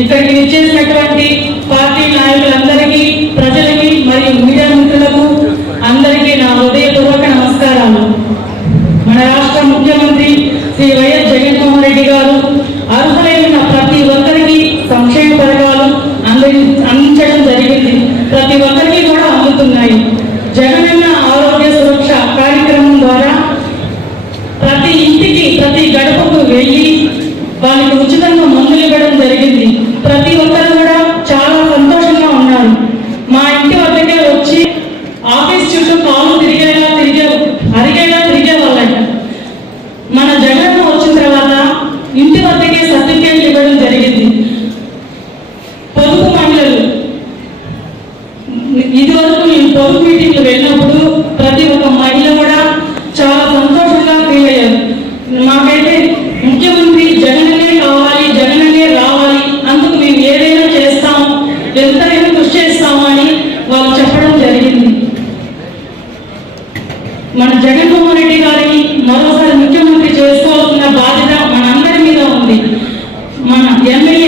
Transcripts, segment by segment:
ఇక్కడికి నిచ్చేసినటువంటి పార్టీ నాయకులందరికీ ప్రజలకి మరియు మీడియా మిత్రులకు అందరికీ నా హృదయపూర్వక నమస్కారాలు. మన రాష్ట్ర ముఖ్యమంత్రి శ్రీ వైఎస్ జగన్మోహన్ రెడ్డి గారు అర్హులైన ప్రతి ఒక్కరికి సంక్షేమ పథకాలు అందించడం జరిగింది. ప్రతి ఒక్కరికి కూడా అందుతున్నాయి. జగనన్న ఆవేశ మన జగన్మోహన్ రెడ్డి గారిని మరోసారి ముఖ్యమంత్రి చేసుకోవాల్సిన బాధ్యత మనందరి మీద ఉంది. మన ఎమ్మెల్యే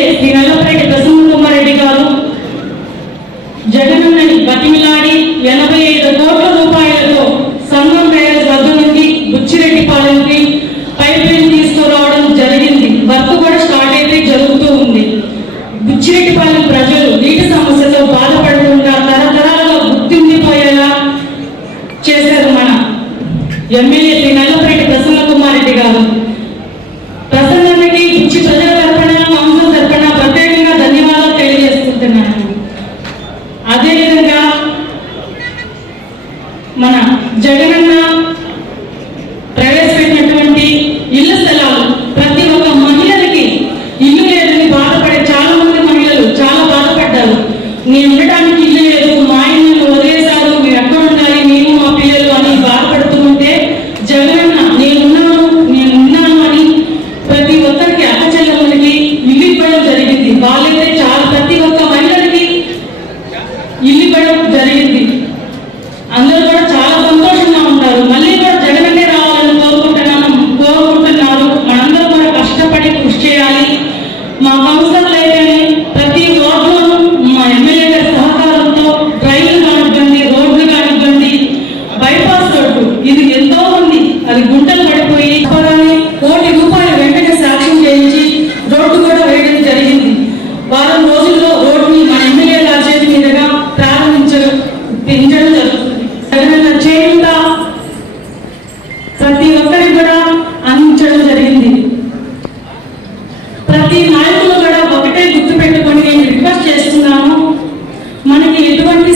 ఎటువంటి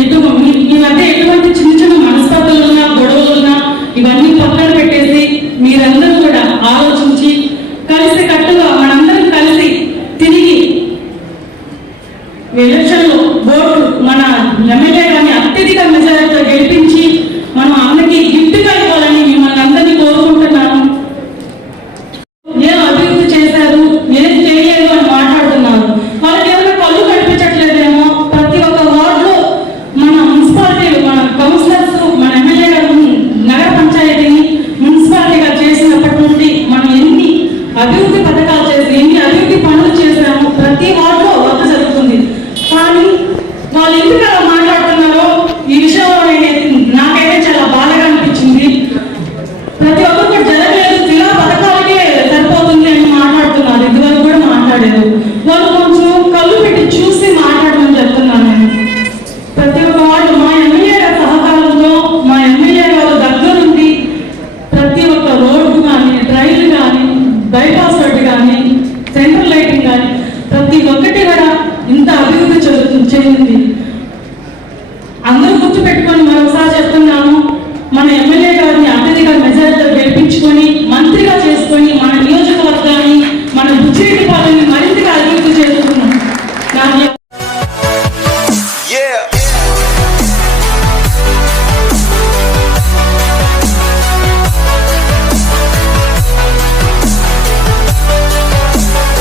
ఎటువంటి మాట్లాడారు వాళ్ళు కొంచెం కళ్ళు పెట్టి చూసి మాట్లాడమని చెప్తున్నాను నేను. ప్రతి ఒక్క వాళ్ళు మా ఎమ్మెల్యే గారి సహకారంలో మా ఎమ్మెల్యే గారు దగ్గరుండి ప్రతి ఒక్క రోడ్డు కానీ ట్రైన్ కానీ బైపాస్ రోడ్డు కానీ సెంట్రల్ లైటింగ్ కానీ ప్రతి ఒక్కటి కూడా ఇంత అభివృద్ధి చెందుతుంది చెందింది. అందరూ గుర్తుపెట్టుకొని మరొకసారి చెప్తున్నాను మన ఎమ్మెల్యే